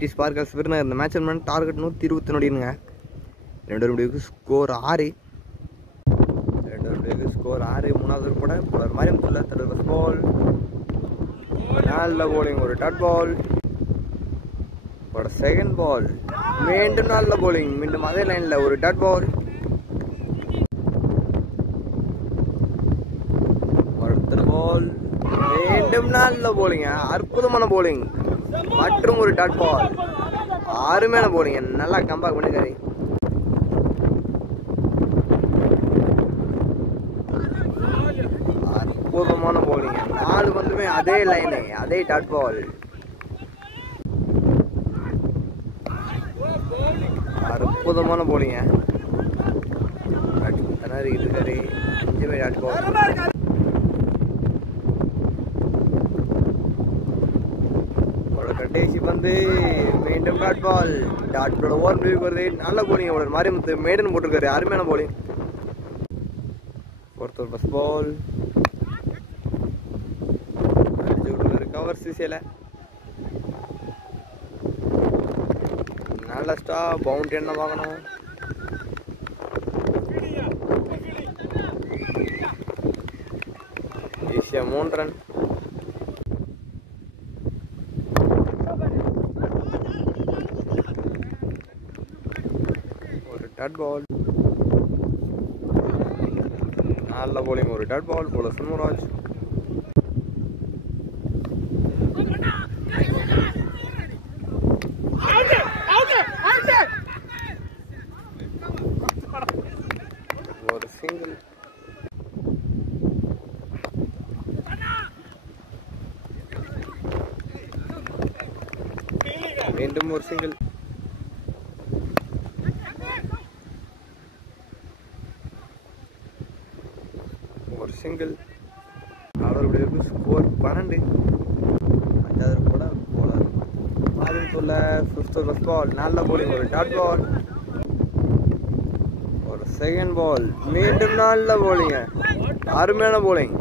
City Sparkers விருந்தர் இந்த match win target 120 நொடினுங்க. 2 முடிவுக்கு score 6. 2 முடிவுக்கு ஸ்கோர் 6. மூணாவது கூட போலர் மாரியம்துள்ள தடுப்பு பால். நல்ல bowling, ஒரு டாட் பால். செகண்ட் பால் மீண்டும் நல்ல bowling, மீண்டும் அதே லைன்ல ஒரு டாட் பால். அடுத்த பால் மீண்டும் நல்ல bowling, அற்புதமான bowling மற்றும் ஒரு டாட் பால். அருமையான bowling, நல்லா கம்பேக் பண்ணிருக்காரு. அற்புதமான bowling, 4 பந்துமே அதே லைனு, அதே டாட் பால். அற்புதமான bowling, திணறிக்கிட்டு இருக்காரு. 5 டாட் பால். கடைசி பந்து மீண்டும் dot ball. Dot ball over முடிவுக்கு வருது. நல்ல bowling, ஒரு மாரியமுத்து மேடன் போட்டிருக்காரு. அருமையான bowling. ஒருத்தர் பஸ் பால் அடிச்சு விட்டுருக்காரு கவர் சிசியில. நல்ல ஸ்டாப், பவுண்டரி என்ன வாங்கணும். ஈஸியா 3 ரன். ஒரு டாட் பால். நல்ல bowling, ஒரு டாட் பால். போல சண்முகராஜ். ஒரு சிங்கிள். மீண்டும் ஒரு சிங்கிள். ஒரு சிங்கிள். அவருடைய ஸ்கோர் 12. 5வது கூட போலார் மாரியம்துள்ள 5th ஃபர்ஸ்ட் பால். நல்ல bowling, ஒரு டாட் பால். ஒரு செகண்ட் பால் மீண்டும் நல்ல bowling, அருமையான bowling.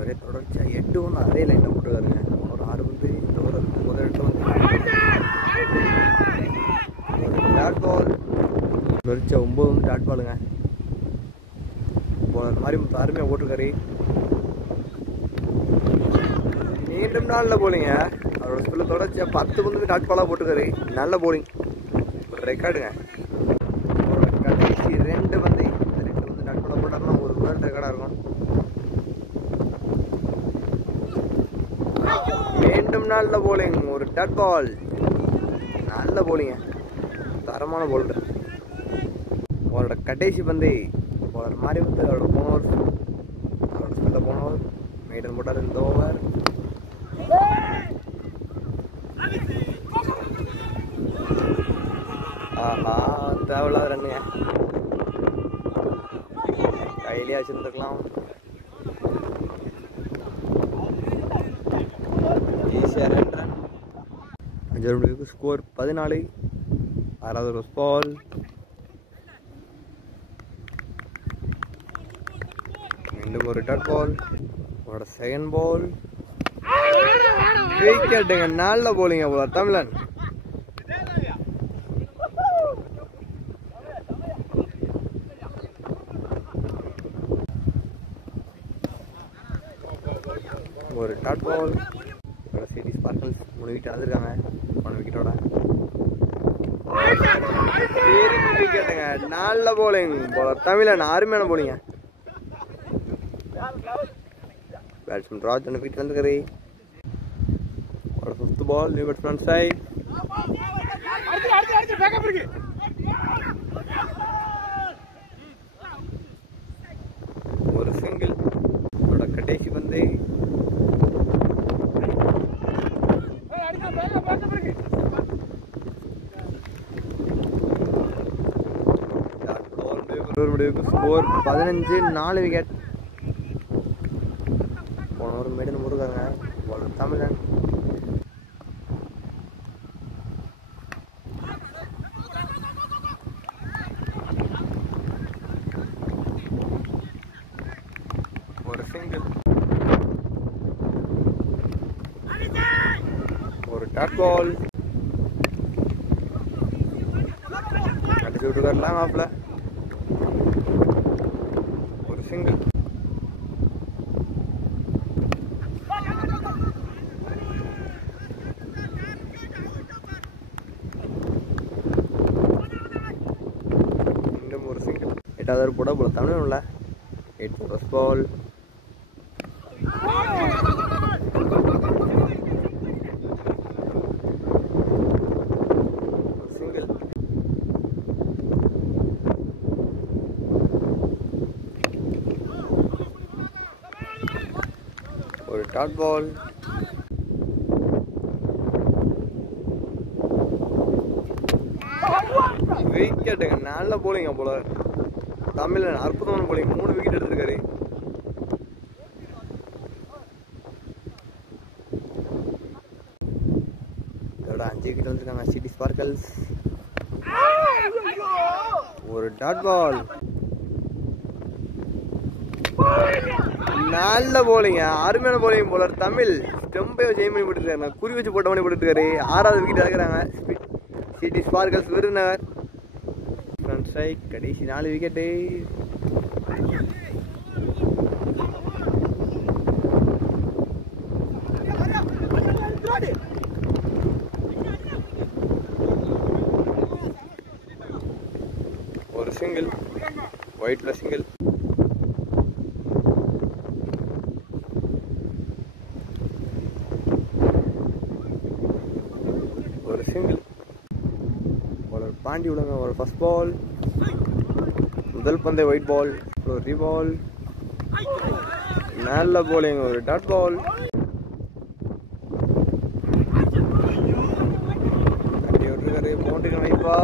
ஒரே தொடர்ச்சியா 8 ஒன்று அதே லைன்ல போட்டுருக்காருங்க. ஒரு 6 வந்து இந்த ஒரு 8 வந்து டாட் பால். தொடர்ச்சியா 9 வந்து டாட் பாலுங்க. போலர் மாரியம்து அருமையா போட்டிருக்காரு. மீண்டும் நல்ல bowling, அவரோட ஸ்பெல்ல தொடர்ச்சியா 10 வந்து டாட் பாலா போட்டிருக்காரு. நல்ல bowling, ஒரு ரெக்கார்டுங்க. கடைசி 2 வந்து டாட் பாலா போட்டாருன்னா ஒரு வேர்ல்ட் ரெக்கார்டா இருக்கும். மீண்டும் நல்ல bowling, ஒரு டாட் பால். நல்ல bowling, தரமான bowler. அவரோட கடைசி பந்து போலர் மாரியம்து அவரோட போனவர், அவரோட ஸ்பெல்ல போனவர் மெய்டன் போட்டார் இந்த ஓவர். ஆஹா, தேவையில்லாத ரன்னுங்க. கையிலே வச்சிருந்துருக்கலாம். ஈஸியா 2 ரன். 5 முடிவுக்கு ஸ்கோர் 14. 6வது பால். மீண்டும் ஒரு டாட் பால். அவரோட செகண்ட் பால் விக்கெட்டுங்க. நல்ல bowling போல தமிழன். ஒரு டாட் பால். சிட்டி ஸ்பார்க்கர்ஸ் 3 விக்கெட் வந்திருக்காங்க. 1 விக்கெட்டோட விக்கெட்டுங்க. நல்ல bowling போல தமிழன், அருமையான bowling. பேட்ஸ்மேன் ராஜ் அந்த விக்கெட் வந்துருக்காரு. 5th ball. New batsman side. ஒரு சிங்கிள். அவரோட கடைசி பந்து ஸ்கோர் 15. 4 விக்கெட். போன ஒரு மேடன் முருகாங்க தமிழன். ஒரு சிங்கிள். ஒரு டாட் பால். விட்டுக்காரலாம் ஆப்ல ஒரு சிங்கிள். இன்னும் ஒரு சிங்கிள். 8வது போட போல தமிழ் இல்லை. 8 ஃபர்ஸ்ட் பால். சிங்கிள். ஒரு டாட் பால். விக்கெட்டுங்க. நல்ல போலிங்க போல. தமிழ் அற்புதமான போலிங். 3 விக்கெட் எடுத்திருக்காரு. இதோட 5 விக்கெட் வந்திருக்காங்க சிட்டி ஸ்பார்க்கல்ஸ். ஒரு டாட் பால். நல்ல போலிங்க. அருமையான போலிங் போலர் தமிழ். ஸ்டெம்பை வச்சு எய்ம் பண்ணி போட்டுருக்காரு. குறி வச்சு போட்ட பண்ணி போட்டுருக்காரு. 6வது விக்கெட் இறக்குறாங்க city sparkles Virudhunagar. Front strike. கடைசி 4 விக்கெட்டு. ஒரு சிங்கிள். Wide plus single. ஒரு சிங்கிள். பவுலர் பாண்டி விடுங்க. ஒரு ஃபர்ஸ்ட் பால். முதல் பந்தை ஒயிட் பால். ஒரு ரீபால். நல்ல போலிங். ஒரு டாட் பால். கட்டி விட்டுருக்காரு. மோட்டிங் வைப்பா.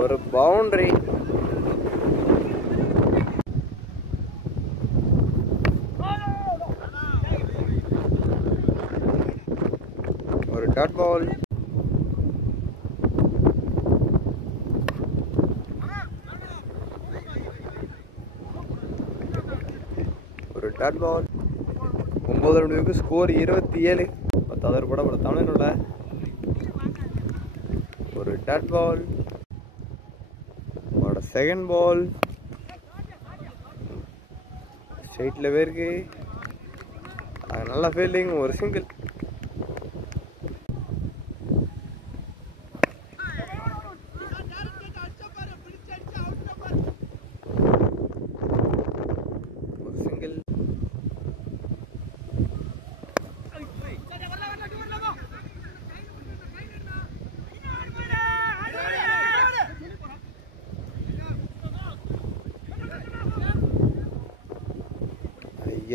ஒரு பவுண்டரி. ஒரு டாட் பால். ஒரு டாட் பால். 9 ரன்களுக்கு ஸ்கோர் 27. 10வது போட போல தமிழ் இல்லை. ஒரு டாட் பால். அவரோட செகண்ட் பால். ஸ்ட்ரைட்ல பேருக்கு. நல்ல ஃபீல்டிங். ஒரு சிங்கிள். ஒரு சிங்கிள்.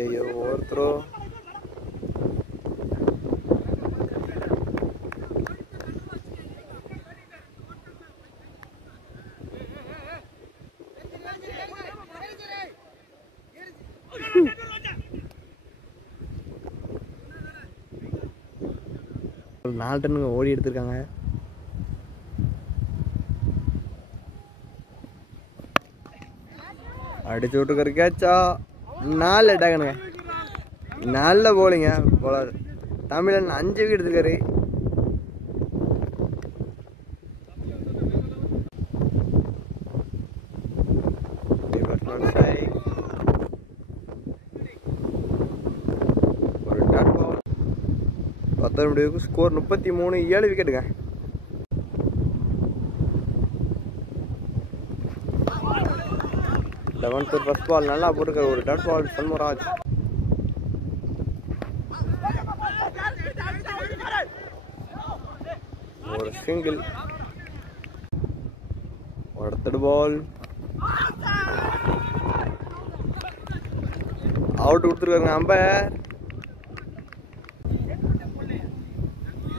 ஐயோ ஒருத்தரோ. ஒரு 4 டன்னுங்க ஓடி எடுத்திருக்காங்க. அடிச்சு விட்டுருக்காரு. கேட்சா. 4 அட்டாகனுங்க. நல்ல போலிங்க போலர் தமிழன். 5 விக்கெட் எடுத்திருக்காரு. ஒரு டாட் பால். 10 முடிவுக்கு ஸ்கோர் 33. 7 விக்கெட்டுங்க. Eleventh first ball. நல்லா போட்டுருக்காரு. ஒரு டாட் பால். சண்முகராஜ். ஒரு சிங்கிள். ஒரு தேர்ட் பால். அவுட் கொடுத்துருக்காருங்க அம்பையர்.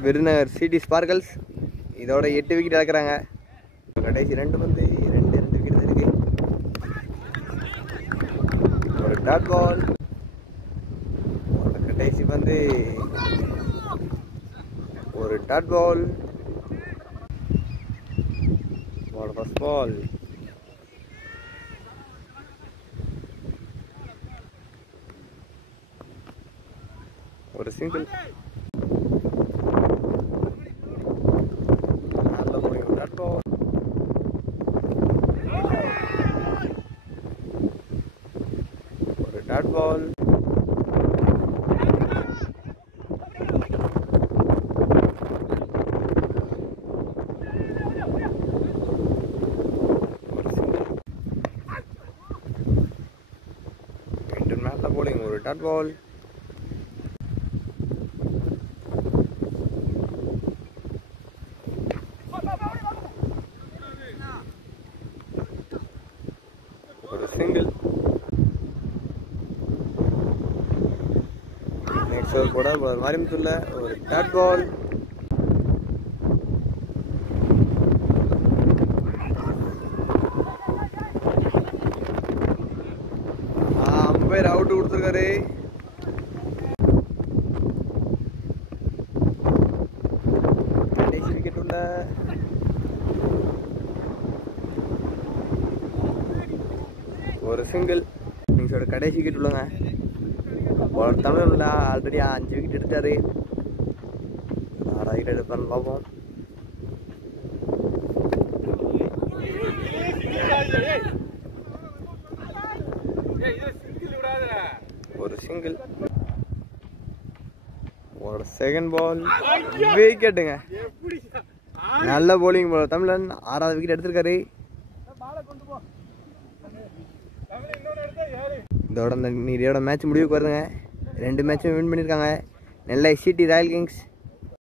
விருதுநகர் சிட்டி ஸ்பார்க்கல்ஸ் இதோட 8 விக்கெட் இழக்கிறாங்க. கடைசி 2 பந்து 2 விக்கெட் இருக்கு. ஒரு டாட் பால். கடைசி பந்து ஒரு டாட் பால். First ball. ஒரு சிங்கிள். Dot ball. ஒரு சிங்கிள். நெக்ஸ்ட் ஓவர் போட மாரிமுத்துல ஒரு டாட் பால். அம்பையர் அவுட் கொடுத்துருக்காரு. கடைசி விக்கெட் உள்ள ஒரு சிங்கிள். இன்னிங்ஸோட கடைசி விக்கெட் உள்ளங்க. ஒரு தமிழ்ல ஆல்ரெடி 5 விக்கெட் எடுத்தாரு. 6 விக்கெட் எடுப்பான்னு பார்ப்போம். ஒரு சிங்கிள். ஒரு செகண்ட் பால் விக்கெட்டுங்க. நல்ல போலிங் போல தமிழன். 6வது விக்கெட் எடுத்திருக்காரு. இதோட மேட்ச் முடிவுக்கு வருதுங்க. 2 மேட்சும் வின் பண்ணியிருக்காங்க. நெல்லை சிட்டி ராயல் கிங்ஸ்.